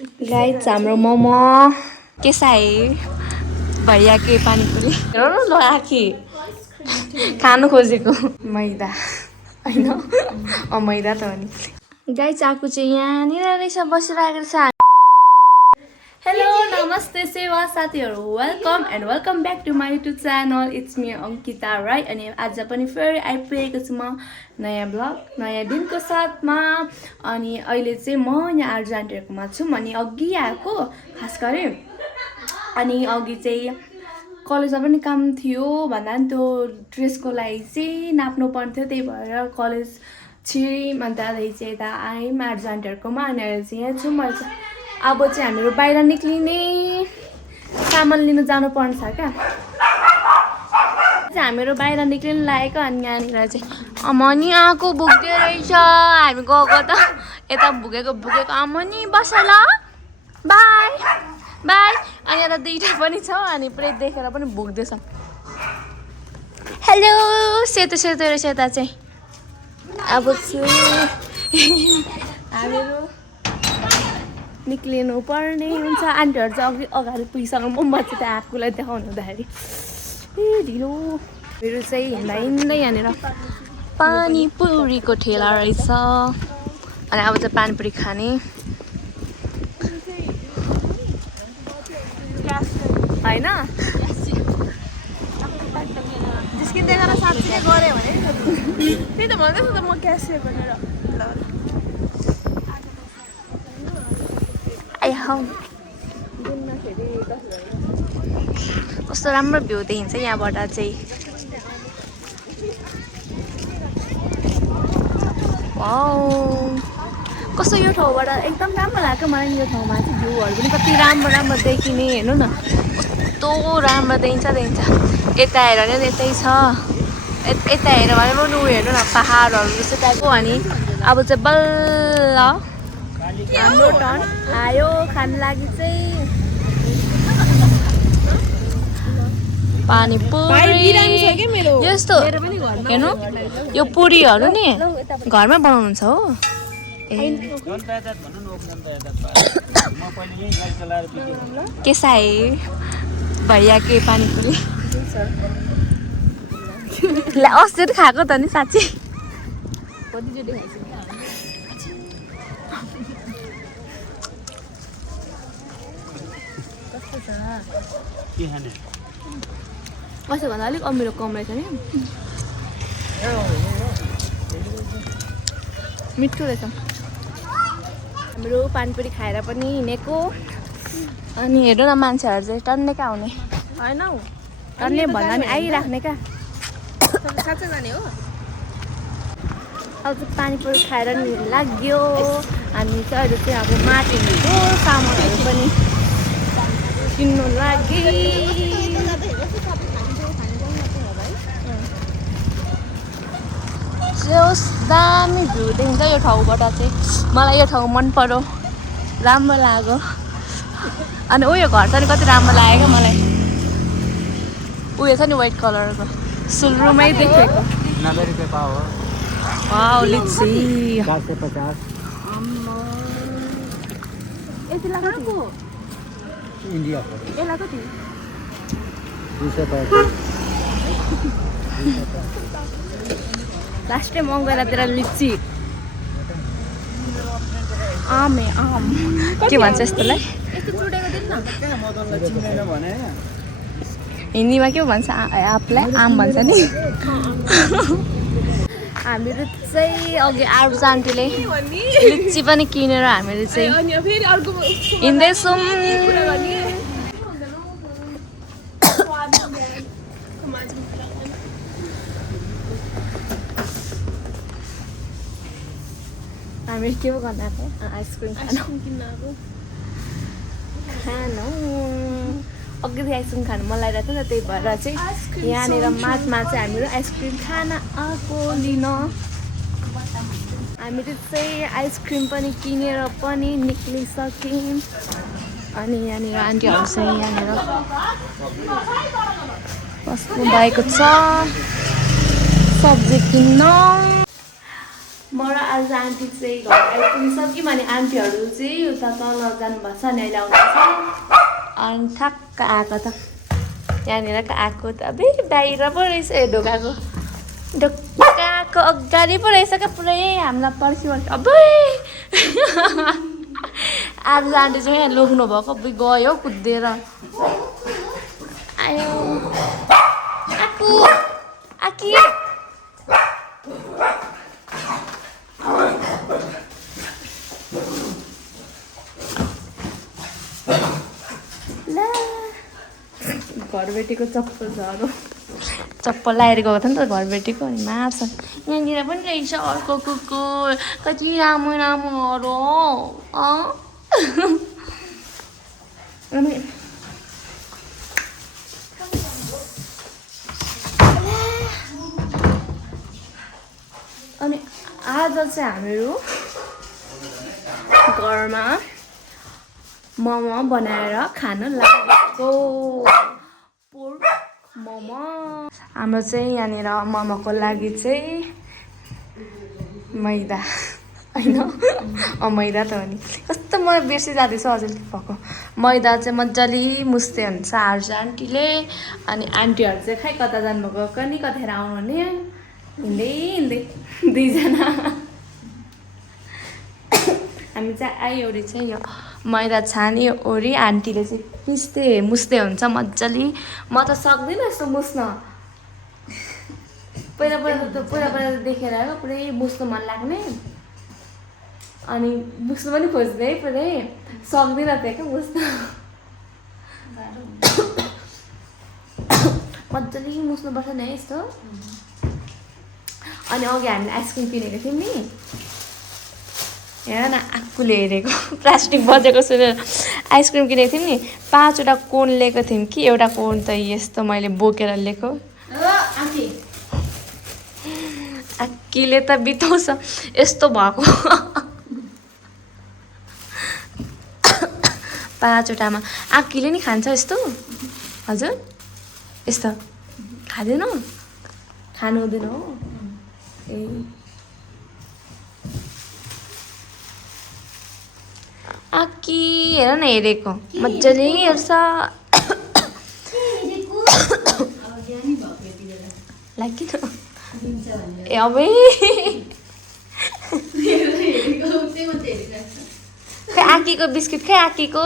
Guys हाम्रो मोमो केसाई भैया के पानीपुरी हेर्नु न आखी खानु खोजेको मैदा हैन मैदा त हो नि गाइस आकु चाहिँ यहाँनिर रहेछ बसिरहेको छ हेलो नमस्ते सेवा साथीहरु welcome and welcome back to my YouTube channel it's me Ankita Rai अनि आज पनि फेरि आइपुगेको छु म नयाँ ब्लग नयाँ दिनको साथमा अनि अहिले चाहिँ म यहाँ आर्जु आन्टीहरुकोमा छु अनि अघि आएको खास गरी अनि अघि चाहिँ कलेजमा पनि काम थियो भन्दा नि त्यो ड्रेसको लागि चाहिँ नाप्नु पर्थ्यो त्यही भएर कलेज छिर्यौँ अन्त चाहिँ यता आयौँ आर्जु आन्टीहरुकोमा अनि अहिले चाहिँ यहाँ छु मैले चाहिँ अब चाहिँ हामीहरू बाहिर निक्लिने सामान लिन जानुपर्ने छ क्या हामीहरू बाहिर निक्लिन लागेको अनि यहाँनिर चाहिँ अमनी आएको भुक्दै रहेछ हामी गएको त यता भुकेको अमनी बस ल बाई बाई अनि यता दुईटा पनि छ अनि पुरै देखेर पनि भुक्दैछ हेलो सेतो सेतो रहेछ यता चाहिँ अब चाहिँ हामीहरू निक्लिनु पर्ने हुन्छ आन्टीहरू चाहिँ अघि अगाडि पुगिसक्नु म चाहिँ त्यहाँ आफूलाई देखाउनु हुँदाखेरि ए ढिलो मेरो चाहिँ हिँड्दा हिँड्दै यहाँनिर पानीपुरीको ठेला रहेछ अनि अब चाहिँ पानीपुरी खाने होइन जिस्किँदै गरेर साँच्चै गऱ्यो भने त्यही त भन्दैछु त म क्यासियर भनेर कस्तो राम्रो भ्यू देखिन्छ यहाँबाट चाहिँ वाउ कस्तो यो ठाउँबाट एकदम राम्रो लाग्यो मलाई यो ठाउँमा चाहिँ भ्यूहरू पनि कति राम्रो राम्रो देखिने हेर्नु न कस्तो राम्रो देखिन्छ यता हेर भने यतै छ यता हेऱ्यो भने पनि उ हेर्नु न पहाडहरू जस्तो टाइपको अनि अब चाहिँ बल्ल हाम्रो टर्न आयो खानु लागि चाहिँ पानीपुरी यस्तो हेर्नु यो पुरीहरू नि घरमै बनाउनुहुन्छ हो केसाई भैया के पानीपुरी अस्ति त खाएको त नि साँच्ची कसो भन्दा अलिक अमिलो कम रहेछ नि मिठो रहेछ हाम्रो पानीपुरी खाएर पनि हिँडेको अनि हेर्नु न मान्छेहरू चाहिँ टन्नै कहाँ आउने होइन हौ टन्नै भन्दा नि आइराख्ने क्या साँच्चै जाने हो अब चाहिँ पानीपुरी खाएर नि लाग्यो अनि चाहिँ अहिले चाहिँ अब माथिको सामानहरू पनि किन्नु लागि दामी भ्यू देखिन्छ यो ठाउँबाट चाहिँ मलाई यो ठाउँ मन पर्यो राम्रो लाग्यो अनि उयो घर छ नि कति राम्रो लाग्यो क्या मलाई उयो छ नि व्हाइट कलरको सुरुमै देखेको वाउ लिची 450 इंडिया को यसलाई कति 250 लास्टै मङ्गलातिर लिची आम के भन्छ यस्तोलाई हिन्दीमा के भन्छ आफूलाई आम भन्छ नि हामीहरू चाहिँ अघि आर्जु आन्टीले लिची पनि किनेर हामीहरू चाहिँ हिँड्दैछौँ हामीहरू के पो गर्न आएको आइसक्रिम खानु अघिदेखि आइसक्रिम खानु मन लागिरहेको थियो नि त त्यही भएर चाहिँ यहाँनिर माझमा चाहिँ हामीहरू आइसक्रिम खान आएको लिन हामीहरू चाहिँ आइसक्रिम पनि किनेर पनि निक्लिसक्यौँ अनि यहाँनिर आन्टीहरू चाहिँ यहाँनिर बस्नु भएको छ सब्जी किन्न म र आज आन्टी चाहिँ घर आइपुगिसक्यो भने आन्टीहरू चाहिँ उता तल जानुभएको छ नि अहिले आउँदैछ अनि ठ्याक्क आएको त यहाँनिर आएको त अबे बाहिर पो रहेछ ढोकाको अगाडि पो रहेछ क्या पुरै हामीलाई पर्खिन्छ अबै आज आन्टी चाहिँ यहाँ लोग्नु भएको गयो कुदेर आयो आकु आकी घरबेटीको चप्पल छ अरू चप्पल लगाएर गएको थियो नि त घरबेटीको अनि मार्छ यहाँनिर पनि रहेछ अर्को कुकुर कति राम्रो राम्रोहरू अनि अनि आज चाहिँ हामीहरू घरमा मोमो बनाएर खान लागेको पोर्क मोमो हाम्रो चाहिँ यहाँनिर मोमोको लागि चाहिँ मैदा होइन मैदा त हो नि कस्तो म बिर्सी जाँदैछु हजुर भएको मैदा चाहिँ मजाले मुस्दै हुन्छ हार्छ आन्टीले अनि आन्टीहरू चाहिँ खै कता जानुभएको कनी कतिखेर आउनु भने हिँड्दै हिँड्दै दुईजना हामी चाहिँ आइवरी चाहिँ यो मैदा छानी ओरी आन्टीले चाहिँ मुस्दै हुन्छ मजाले म त सक्दिनँ यस्तो मुस्न पहिला पहिला देखेर पुरै मुस्नु मन लाग्ने अनि मुस्नु पनि खोज्दै पुरै सक्दिनँ त्यो क्या मुस्न मजाले मुस्नुपर्छ नि है यस्तो अनि अघि हामीले आइसक्रिम किनेको थियौँ नि हेर न आक्कुले हेरेको प्लास्टिक बजेको सुनेर आइसक्रिम किनेको थियौँ नि 5वटा कोन लिएको थियौँ कि एउटा कोन त यस्तो मैले बोकेर लिएको आक्कीले त बिताउँछ यस्तो भएको 5वटामा आक्कीले नि खान्छ यस्तो हजुर यस्तो खाँदैन खानु हुँदैन हो ए आक्की हेर न हेरेको मजाले हेर्छ लाग्यो ए अबै खै आकीको बिस्कुट खै आकीको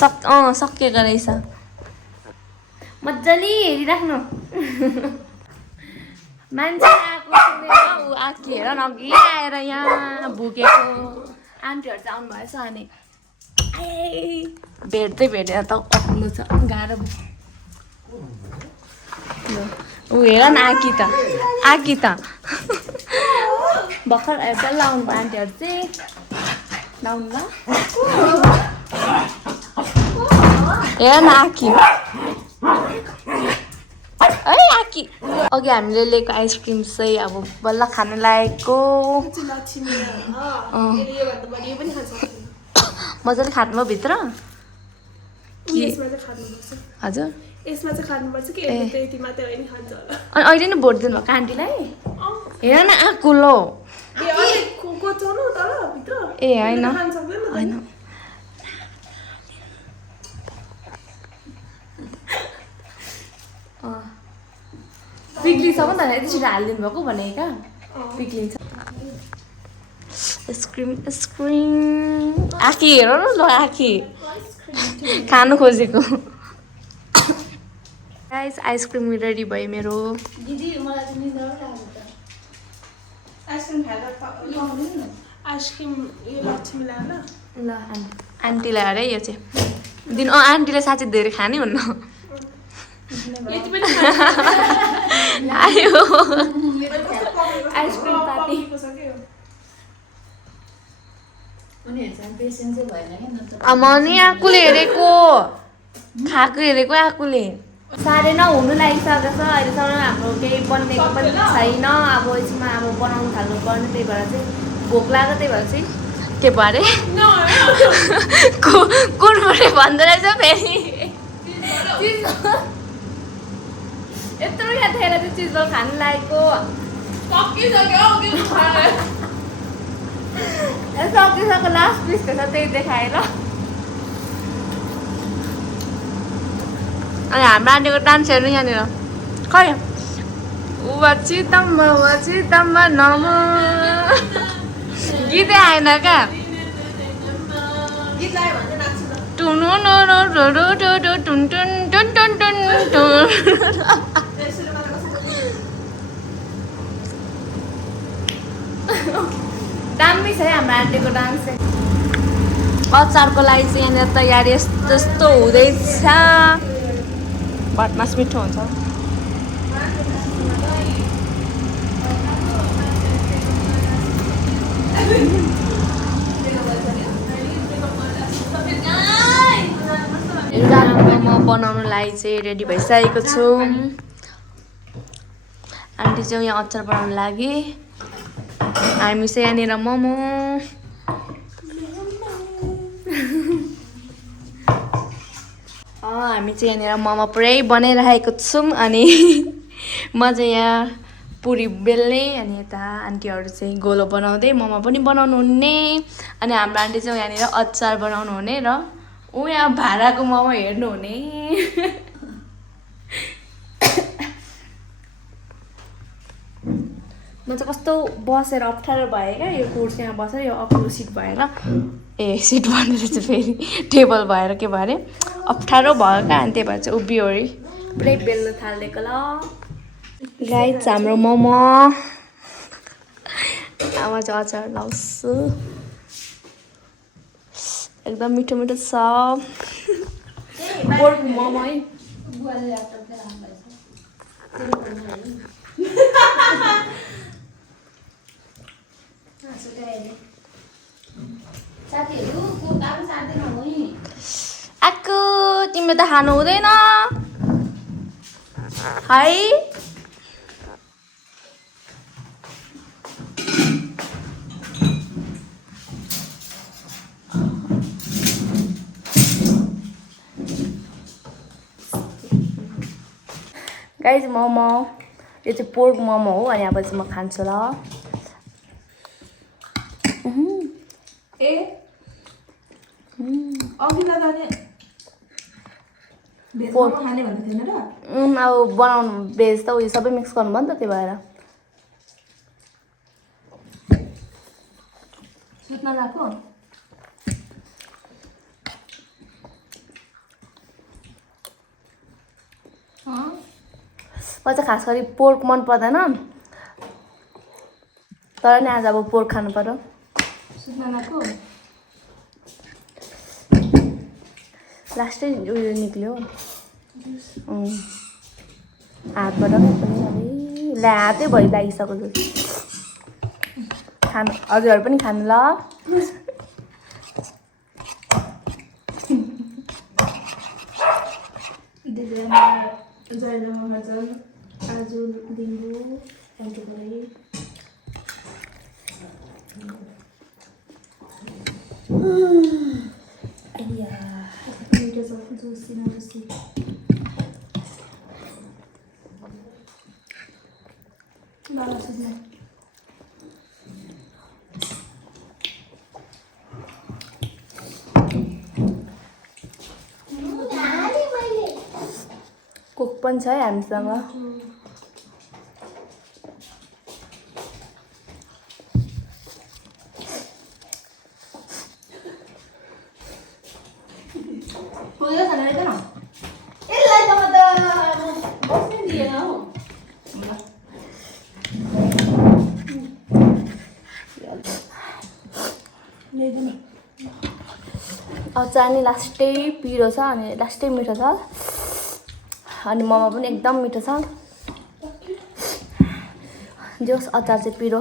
सकिएको रहेछ मजाले हेरिराख्नु मान्छे आएको सुन्दैन ऊ आकी हेर न अघि आएर यहाँ भुकेको आन्टीहरू चाहिँ आउनु भएछ अनि भेट्दै भेटेर त अग्लो छ गाह्रो ऊ हेर न आकी त भर्खर डल्ल आउनु भयो आन्टीहरू चाहिँ लाउनु ल हेर न आकी है आकी अघि हामीले लिएको आइसक्रिम चाहिँ अब बल्ल खानु लागेको मजाले खानुभयो भित्र हजुर यसमा चाहिँ खानुपर्छ कि त्यति मात्रै होइन खान्छ होला अनि अहिले नै भोट दिनुभएको आन्टीलाई हेर न आएको लो ए होइन होइन पिक्लिन्छ पनि त यतिसरी हालिदिनु भएको भनेको क्या पिक्लिन्छ आइसक्रिम आँखी हेर न ल आँखी खानु खोजेको गाइस आइसक्रिम रेडी भयो मेरो दिदी मलाई चाहिँ निद्रा लाग्यो आइसक्रिम खाएर आइसक्रिम यो लक्ष्मी ल्याएर ल आन्टीलाई अरे यो चाहिँ दिन आन्टीले साँच्चै धेरै खाने हुन्न यति पनि आयो आइसक्रिम पार्टी मनी आकुले हेरेको खाएको हेरेको आकुले 9:30 हुनु लागिसकेको छ अहिलेसम्म हाम्रो केही बनेको पनि छैन अब यसमा अब बनाउनु थाल्नु पर्ने त्यही भएर चाहिँ भोक लाग्यो त्यही भएर चाहिँ के भयो अरे कुरमुरे भन्दो रहेछ फेरि यत्रो यहाँ थिएर चाहिँ चिज बल खानु लागेको सकिसक्यो लास्ट पिस रहेछ त्यही देखाएर अनि हाम्रो आन्टीको डान्स हेर्नु यहाँनिर खै वाचितम्म नम गीतै आएन क्या टुनु टुन टुन टुन टुन टुन टुन दामी छ है हाम्रो आन्टीको डान्स चाहिँ अचारको लागि चाहिँ यहाँनिर तयारी यस्तो हुँदैछ भटमास मिठो हुन्छ म बनाउनुलाई चाहिँ रेडी भइसकेको छु आन्टी चाहिँ यहाँ अचार बनाउनु लागि हामी चाहिँ यहाँनिर मोमो हामी चाहिँ यहाँनिर मोमो पुरै बनाइरहेको छौँ अनि म चाहिँ यहाँ पुरी बेल्ने अनि यता आन्टीहरू चाहिँ गोलो बनाउँदै मोमो पनि बनाउनु हुने अनि हाम्रो आन्टी चाहिँ यहाँनिर अचार बनाउनु हुने र ऊ यहाँ भाडाको मोमो हेर्नु हुने म चाहिँ कस्तो बसेर अप्ठ्यारो भयो क्या यो कुर्सीमा बसेर यो अग्लो सिट भएर ए सिट भन्नु रहेछ फेरि टेबल भएर के भयो अरे अप्ठ्यारो भयो क्या अनि त्यही भएर चाहिँ उभिओरि पुरै बेल्नु थालिदिएको ल गाइस हाम्रो मोमो आमा चाहिँ अचार लाउँछु एकदम मिठो मिठो छ पोर्क मोमो है आक्कु तिमीले त खानु हुँदैन है गाइस मोमो यो चाहिँ पोर्क मोमो हो अनि अब चाहिँ म खान्छु ल ए अघि लगाने पोर्क खाने भन्दै थिएन र अब बनाउनु भेज त उयो सबै मिक्स गर्नु भयो नि त त्यही भएर सुत्न लाग्यो म चाहिँ खास गरी पोर्क मन पर्दैन तर नि आज अब पोर्क खानु पर्यो सुत्न लाग्यो लास्टै उयो निक्ल्यो हातबाट पनि अब ला हातै भरि लागिसक्यो खानु हजुरहरू पनि खानु ल जयराम महाजन आज लिम्बू थ्याङ्क यू भाइ meters of juice in our soup. Bala sudna. Cook पनि छ है हामीसँग अचार नि लास्टै पिरो छ अनि लास्टै मिठो छ अनि मोमो पनि एकदम मिठो छ जोस अचार चाहिँ पिरो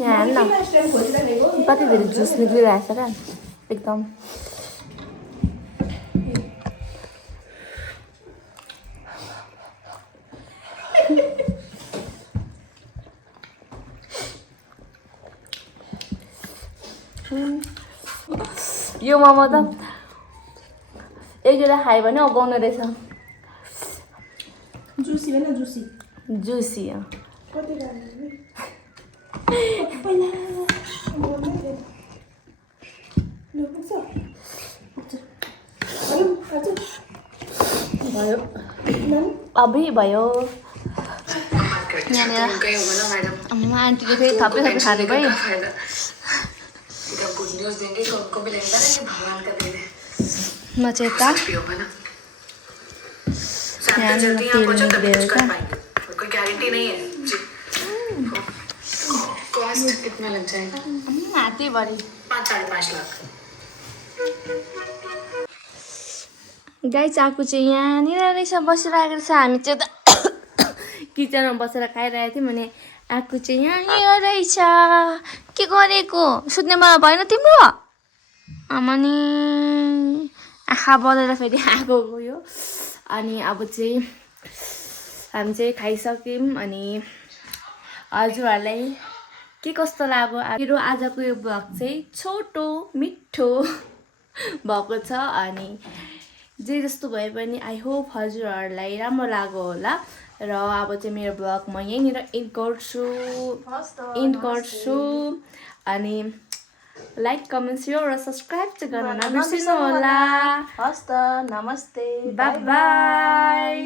यहाँ हेर्न कति धेरै जुस निक्लिरहेको छ क्या एकदम यो मोमो त एकजना खायो भने अगाउने रहेछ जुसी होइन जुसी जुसी कति राम्रो पहिला लु पुग्छ भयो अभी भयो यहाँनिर आन्टीले फेरि थपै थपै खाने भयो म चाहिँ यता यहाँनिर तेल निक्लिएर क्या हातैभरि 5-5.5 लाख गाई चाकु चाहिँ यहाँनिर रहेछ बसिरहेको रहेछ हामी चाहिँ त किचनमा बसेर खाइरहेको थियौँ भने आएको चाहिँ यहाँनिर रहेछ के गरेको सुत्ने बेला भएन तिम्रो आमा नि आँखा बलेर फेरि आएको गयो अनि अब चाहिँ हामी चाहिँ खाइसक्यौँ अनि हजुरहरूलाई के कस्तो लाग्यो मेरो आजको यो ब्लग चाहिँ छोटो मिठो भएको छ अनि जे जस्तो भए पनि आई होप हजुरहरूलाई राम्रो लाग्यो होला र अब चाहिँ मेरो ब्लग म यहीँनिर एन्ड गर्छु अनि लाइक कमेन्ट सेयर र सब्सक्राइब चाहिँ गर्न नबिर्सिनु होला हस्त नमस्ते बाई बाई